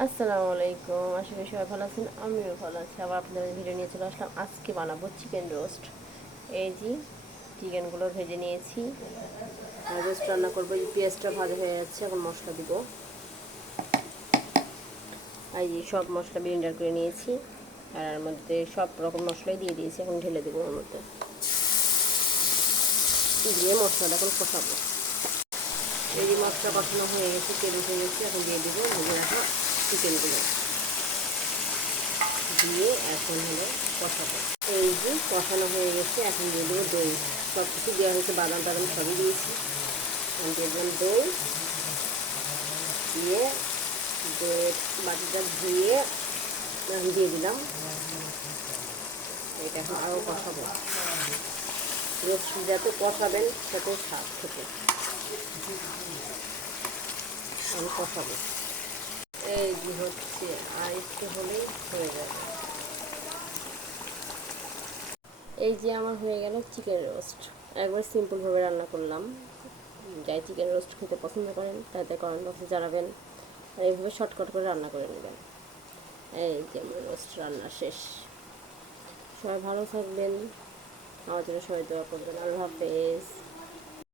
আসসালামু আলাইকুম, আশা করি সবাই ভালো আছেন। আমিও ভালো আছি। আবার আপনাদের ভিডিও নিয়ে চলে আসলাম। আজকে বানাবো চিকেন রোস্ট। এই যে চিকেনগুলো ভেজে নিয়েছি, রোস্ট রান্না করবো। এই পেঁয়াজটা ভাজা হয়ে যাচ্ছে, এখন মশলা দিব। এই যে সব মশলা ব্লেন্ডার করে নিয়েছি, আর এর মধ্যে সব রকম মশলাই দিয়ে দিয়েছি। এখন ঢেলে দেবো ওর মধ্যে, দিয়ে মশলাটা এখন কষাবো। এই যে মশলা কষানো হয়ে গেছে, তেল উঠে গেছে, এখন দিয়ে দেবো ভেজে রাখা চিকেনগুলো, দিয়ে এখন হলো কষাবো। এই যে কষানো হয়ে গেছে, এখন দিয়ে দেবো দই। সব কিছু দেওয়া হয়েছে, বাদাম টাদাম সবই দিয়েছি। এখন দিয়ে দিলাম দই, দিয়ে দইয়ের বাটিটা ধুয়ে আমি দিয়ে দিলাম। এটা এখন আরও কষাবো। রোস্ট যত কষাবেন তত স্বাদ খেতে। আমি কষাবো। এই যে হচ্ছে, আর একটু হলেই হয়ে যাবে। এই যে আমার হয়ে গেল চিকেন রোস্ট। একবার সিম্পলভাবে রান্না করলাম। যাই চিকেন রোস্ট খেতে পছন্দ করেন তাতে কমেন্ট বক্সে জানাবেন, আর এইভাবে শর্টকাট করে রান্না করে নেবেন। এই যে আমার রোস্ট রান্না শেষ। সবাই ভালো থাকবেন, আমার জন্য সবাই দোয়া করবেন। আল্লাহ হাফেজ।